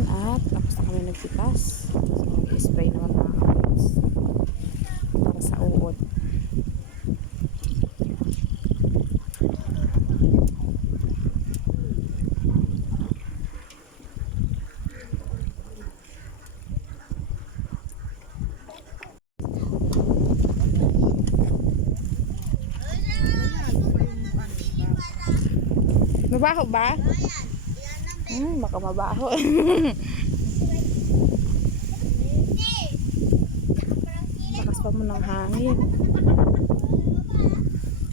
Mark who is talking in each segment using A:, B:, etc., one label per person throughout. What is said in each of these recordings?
A: Ayan, at tapos na kami nagpitas. So, spray naman mga kapits. Para sa uod. Mabaho ba? Hmm, baka mabaho. Lakas pa mo ng hangin.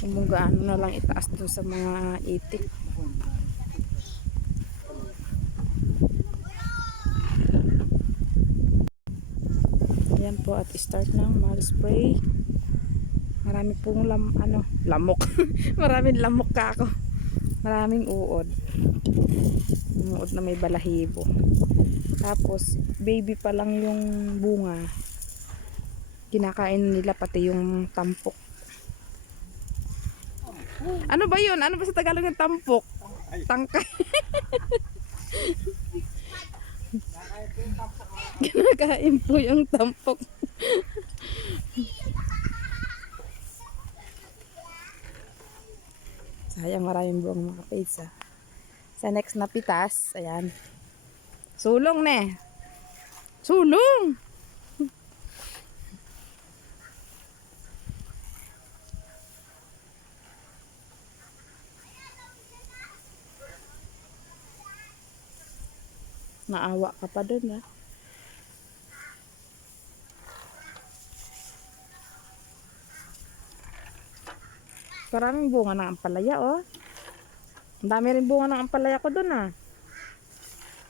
A: Kung gaano na lang itaas doon sa mga itik. Ayan po at start ng mal spray. Marami pong lam, ano, lamok. Maraming lamok ka ako. Maraming uod. Uod na may balahibo. Tapos, baby pa lang yung bunga. Kinakain nila pati yung tampok. Ano ba yun? Ano ba sa Tagalog ng tampok? Tangkay. Kinakain po yung tampok. Sayang maraming buong mga pizza. Sa next na pitas, ayan. Sulong ne. Sulong! Naawa ka pa dun ah. Maraming bunga ng ampalaya oh. Ang dami rin bunga ng ampalaya ko dun ah.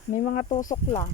A: May mga tusok lang.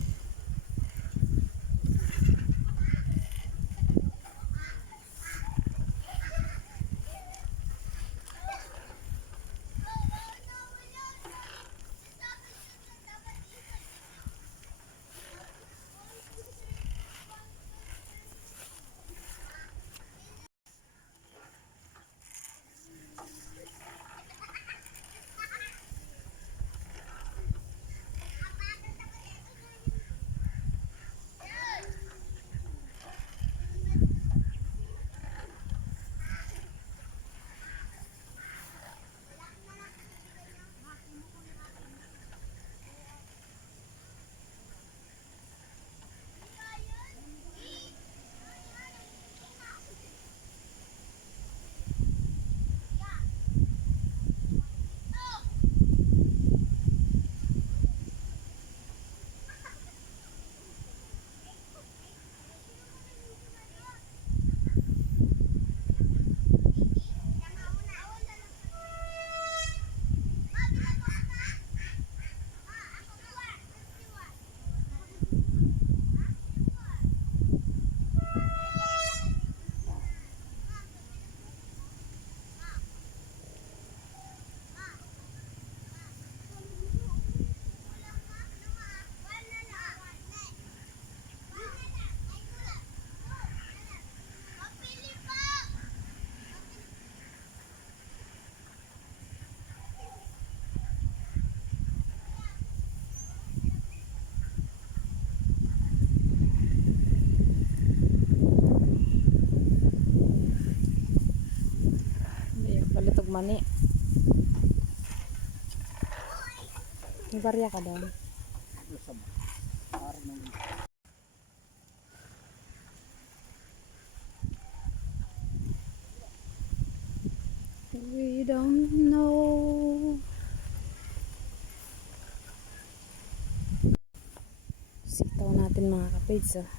A: Ayan, balitog mani. May barya ka doon. We don't know. Sitaw natin mga kapage ah.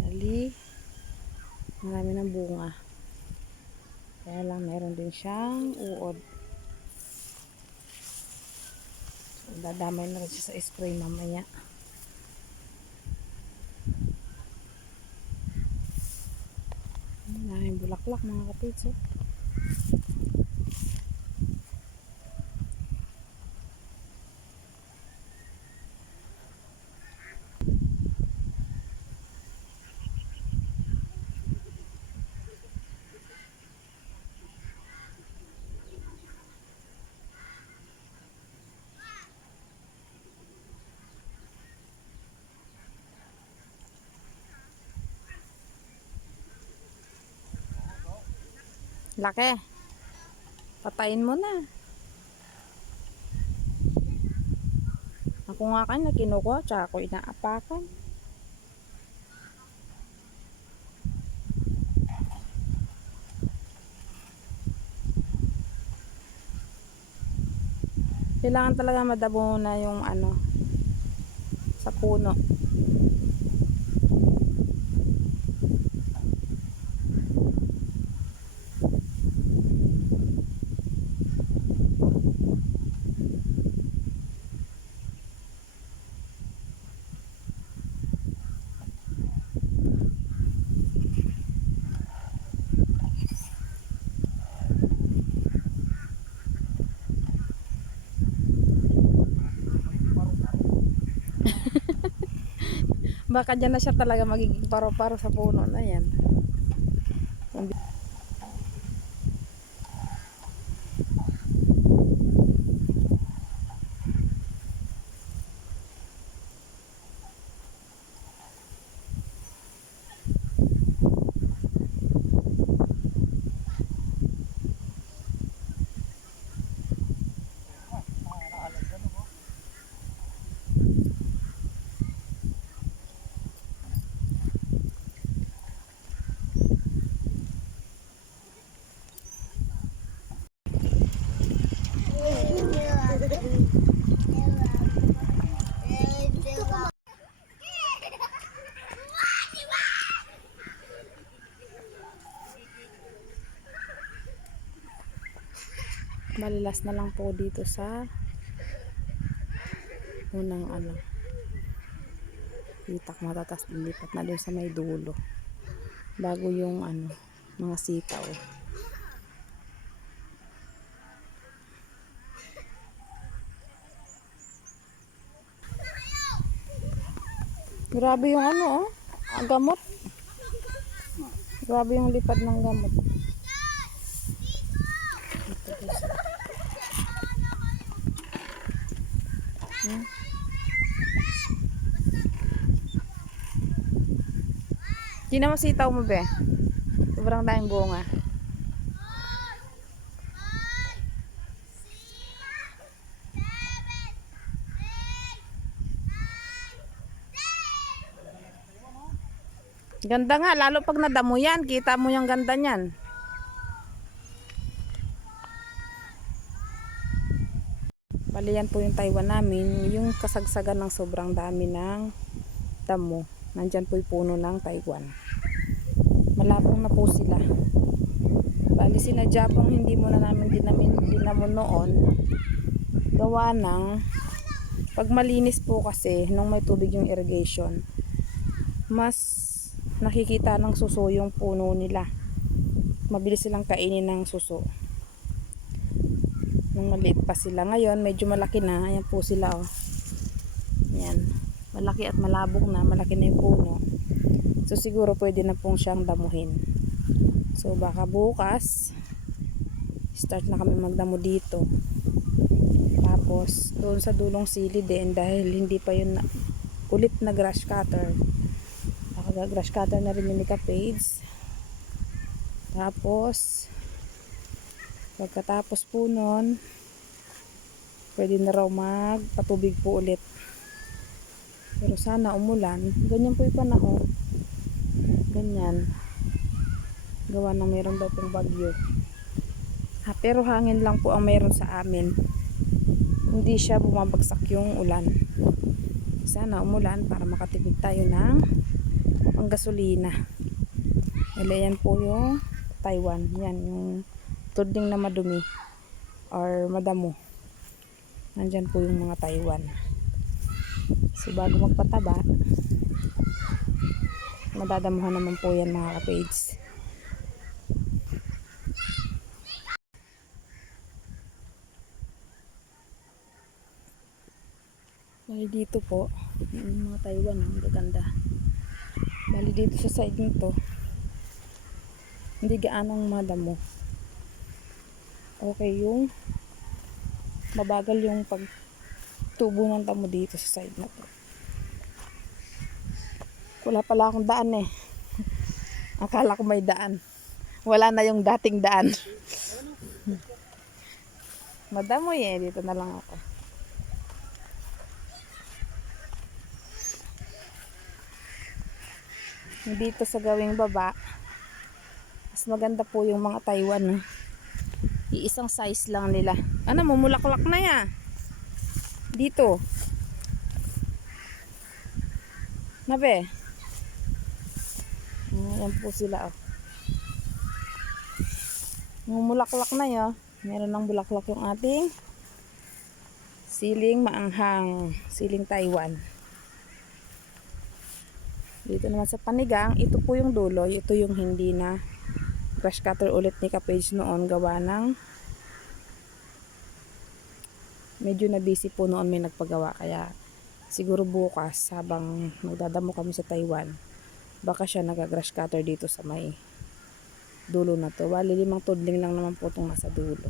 A: Dali. Marami ng bunga. Kaya lang meron din siyang uod. So, dadamay na rin siya sa spray mamaya. Maraming bulaklak mga kapits. Oh. Laki. Patayin mo na. Ako nga kan na kinukuha, tsaka ako inaapakan. Kailangan talaga madabo na yung ano sa puno. Baka dyan na siya talaga magiging paro-paro sa puno na yan. Malilas na lang po dito sa unang ano itak matatas lilipat na dun sa may dulo. Bago yung ano mga sitaw. Grabe yung ano oh gamot. Grabe yung lipad ng gamot Di naman sitaw mo be. Sobrang daming bunga. Ganda nga, lalo pag nadamo yan, kita mo yung ganda niyan. Bali yan po yung Taiwan namin, yung kasagsagan ng sobrang dami ng damo. Nandyan po puno ng Taiwan. Malabong na po sila. Bali sinadya pong hindi mo na namin dinamin, dinamon noon. Gawa ng pag malinis po kasi nung may tubig yung irrigation, mas nakikita ng suso yung puno nila. Mabilis silang kainin ng suso. Nung maliit pa sila. Ngayon, medyo malaki na. Ayan po sila, oh. Yan. Malaki at malabog na. Malaki na yung puno. So, siguro pwede na pong siyang damuhin. So, baka bukas, start na kami magdamo dito. Tapos, doon sa dulong sili din, dahil hindi pa yun na, ulit na grass cutter. Nakaga-grass cutter na rin yung ni Page. Tapos, pagkatapos po nun, pwede na raw magpatubig po ulit. Pero sana umulan. Ganyan po yung panahon. Ganyan. Gawa ng meron daw pong bagyo. Ha, pero hangin lang po ang meron sa amin. Hindi siya bumabagsak yung ulan. Sana umulan para makatipid tayo ng panggasolina. Dahil yan po yung Taiwan. Yan yung tuding na madumi or madamo. Nandyan po yung mga Taiwan. So bago magpataba, madadamuhan naman po yan mga kapage. Bali dito po, yung mga Taiwan, ang gaganda. Bali dito sa side nito, hindi gaanong madamo. Okay yung mabagal yung pagtubo ng tamo dito sa side na to. Wala pala akong daan eh. Akala ko may daan. Wala na yung dating daan. Madamoy eh. Dito na lang ako. Dito sa gawing baba, mas maganda po yung mga Taiwan. No? Iisang size lang nila. Ano, mumulaklak na ya. Dito. Nabe. Ayan po sila. Oh. Mumulaklak na ya. Meron ng bulaklak yung ating siling maanghang. Siling Taiwan. Dito naman sa panigang, ito po yung dulo. Ito yung hindi na brush cutter ulit ni Kapage noon gawa ng medyo na busy po noon may nagpagawa. Kaya siguro bukas habang magdadamo kami sa Taiwan baka siya nag-brush cutter dito sa may dulo na to. Bali limang tudling lang naman po itong nasa dulo.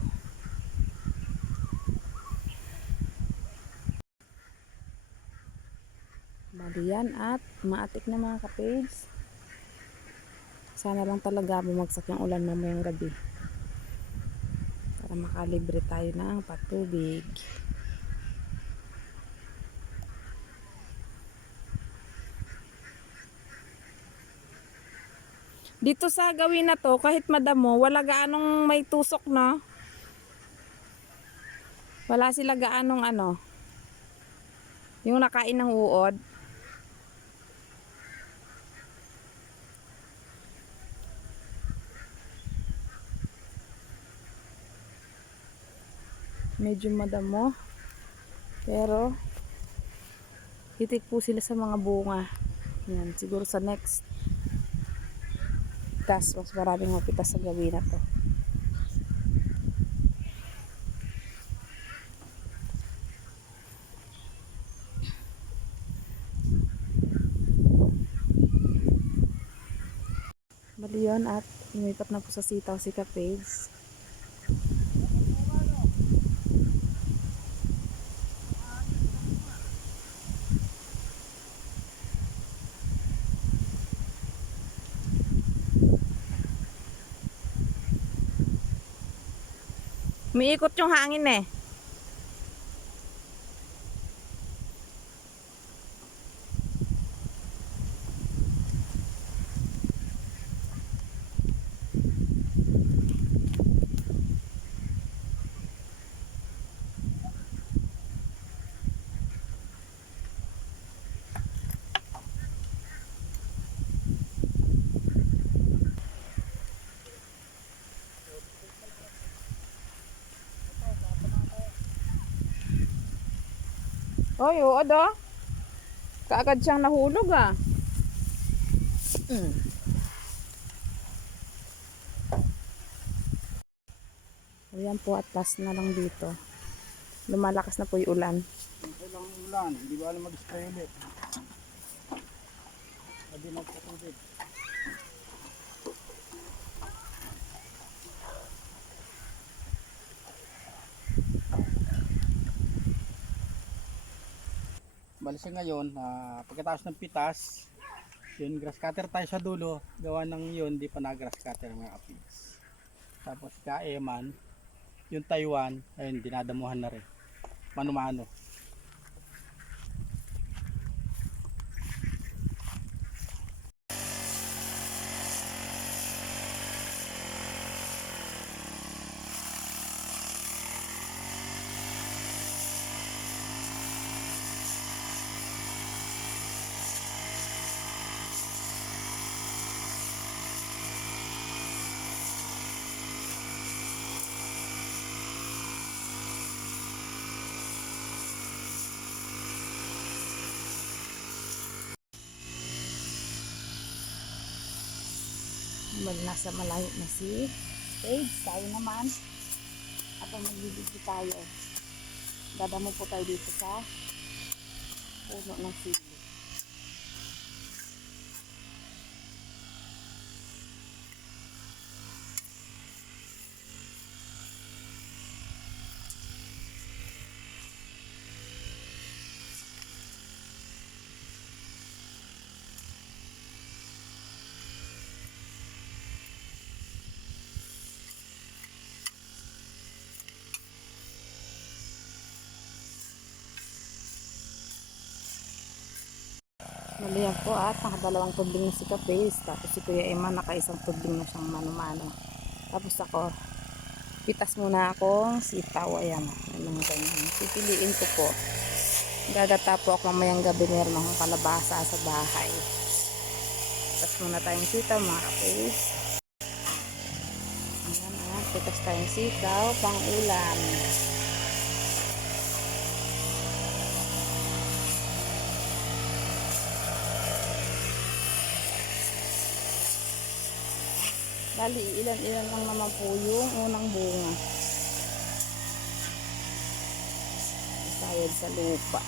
A: Bali at maatik na mga kapage sana lang talaga bumagsak yung ulan mamayang gabi. Para makalibre tayo ng patubig dito sa gawin na to kahit madamo wala gaanong may tusok na wala sila gaanong ano yung nakain ng uod. Medyo madamo pero hitik po sila sa mga bunga. Yan siguro sa next pitas mas maraming mapitas sa gabi na to. Bali yun at lumipat na po sa sitaw si Kapage Umiikot yung hangin eh. Oy, oo do. Kaagad siyang nahulog ah. Mm. Ayan po at last na lang dito. Lumalakas na po yung ulan.
B: Ito lang ang ulan, hindi ba alam mag-spray ulit. Sabi magpatubig. Bali ngayon, ah, pagkatapos ng pitas, yun grass cutter tayo sa dulo, gawa ng yun, di pa na grass cutter mga apids. Tapos kaeman, yung Taiwan, ayun, dinadamuhan na rin. Mano-mano.
A: Nasa malayo na si Paige. Tayo naman. At ang magbibigyo tayo. Dadamo po tayo dito sa puno ng sili. Malihan po at nakadalawang tubling na si Kapis. Tapos si Kuya Emma nakaisang tubling na siyang mano-mano. Tapos ako, pitas muna akong sitaw. Ayan, ano ganyan. Pipiliin ko po. Gagata po ako mamayang gabi meron akong kalabasa sa bahay. Pitas muna tayong sitaw mga kapis. Ayan, ayan. Pitas tayong sitaw pang ulam. Bali, ilan-ilan lang naman po yung unang bunga. Sayad sa lupa.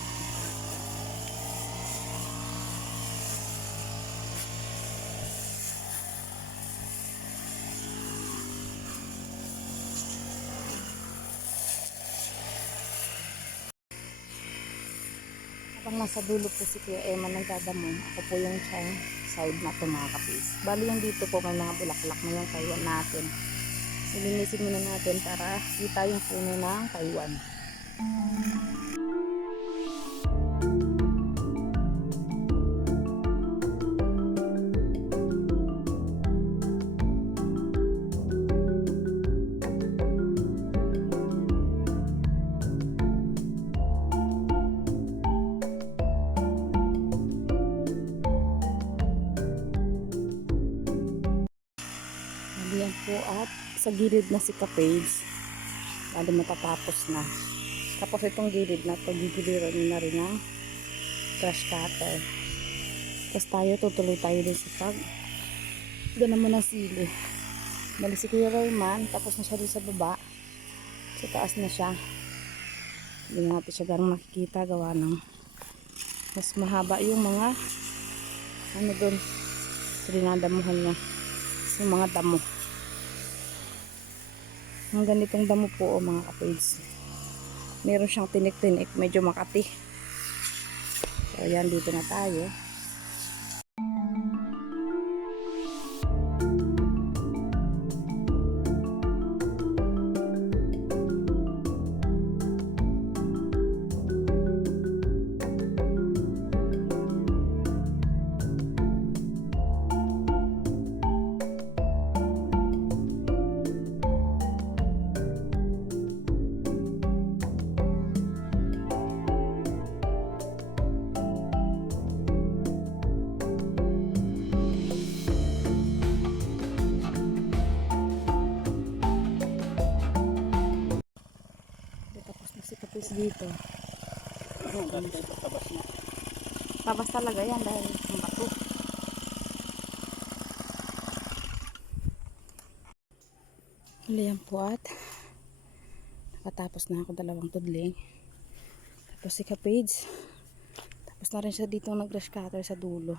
A: Habang nasa dulo po si Kuya Emma nagdadamo, ako po yung siyang side na to mga kapis. Bali yung dito po may mga bulaklak na yung kaiwan natin. Ilinisin muna natin para kita yung puno ng kaiwan. Ayan gilid na si Kapage. Bali matatapos na. Tapos itong gilid na to, gigiliran na rin ng brush cutter. Tapos tayo, tutuloy tayo din sa pag doon naman ang sili. Bali si Kuya Royman, tapos na siya doon sa baba. Sa taas na siya. Hindi na natin siya garang nakikita gawa ng mas mahaba yung mga ano doon sinadamuhan niya yung mga damo ang ganitong damo po o mga kapage meron siyang tinik-tinik medyo makati. So yan dito na tayo dito
B: Tabas na.
A: talaga yan dahil ang bato Haliyan po at nakatapos na ako dalawang tudling. Tapos si Kapage. Tapos na rin siya dito nag-brush cutter sa dulo.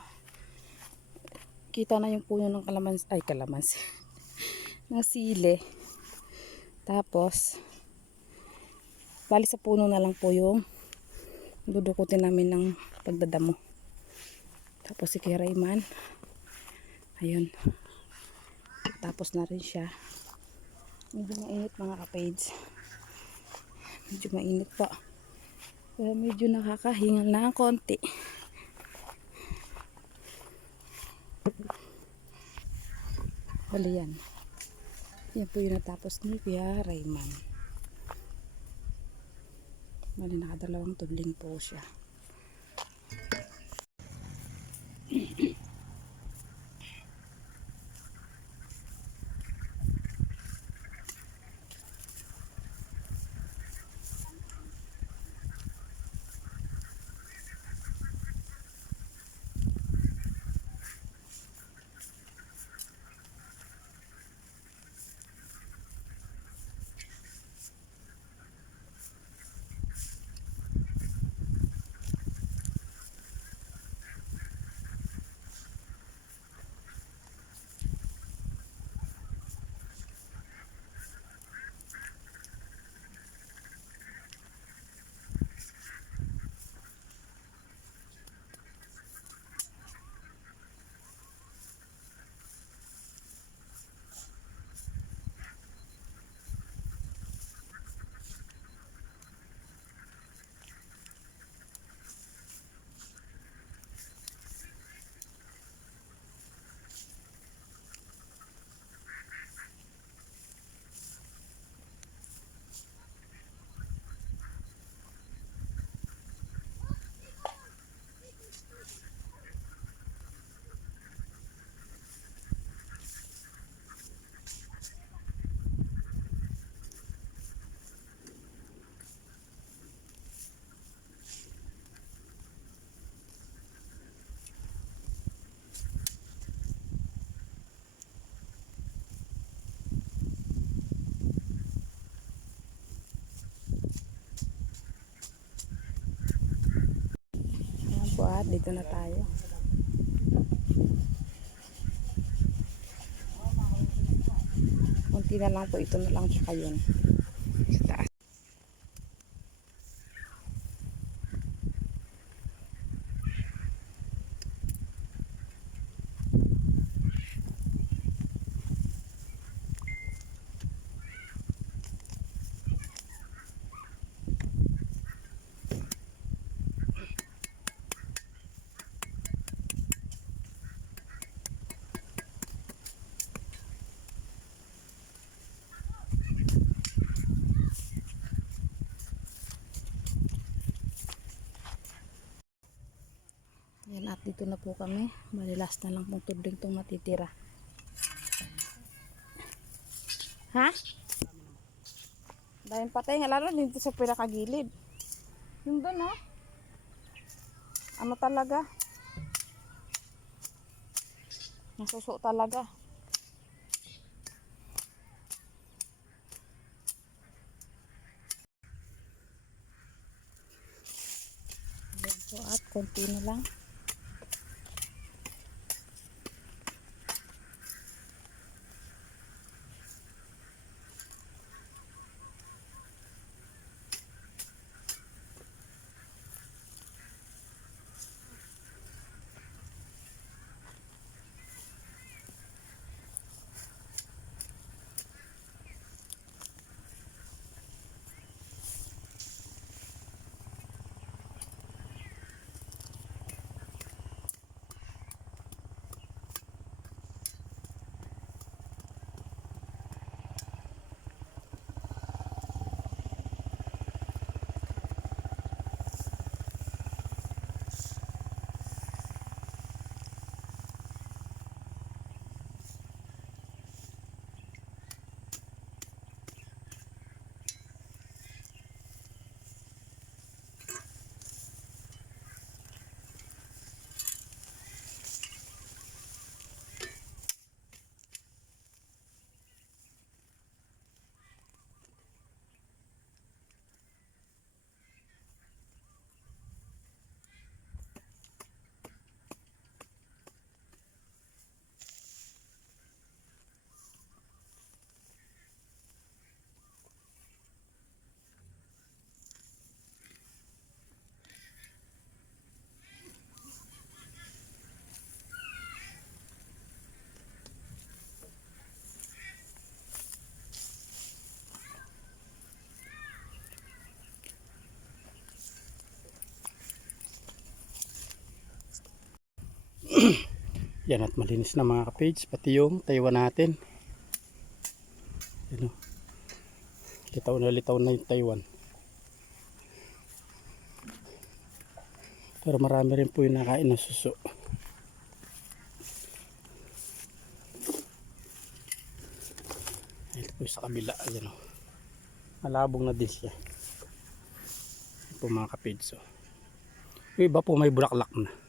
A: Kita na yung puno ng kalamans ay kalamans ng sili. Tapos bali sa puno na lang po yung dudukutin namin ng pagdadamo. Tapos si Kuya Rayman. Ayun. Tapos na rin siya. Medyo mainit mga kapage. Medyo mainit pa. Kaya medyo nakakahingal na ang konti. Huli yan. Yan po yung natapos ni Kuya Rayman. Bali nakadalawang tudling po siya. At dito na tayo. Kunti na lang po, ito na lang tsaka yun. Sa taas. Yan at dito na po kami. Malilas na lang pong tudling itong matitira. Ha? Dahil patay nga lalo dito sa pinakagilid. Yung doon ha? Ano talaga? Nasuso talaga. Yan po at konti na lang.
B: Yan at malinis na mga kapage. Pati yung Taiwan natin. Yan o. Litaw na litaw na yung Taiwan. Pero marami rin po yung nakain na suso. Ito po sa kabila. Ayan o. Malabong na din siya. Ito po mga kapage. So. Yung iba po may bulaklak na.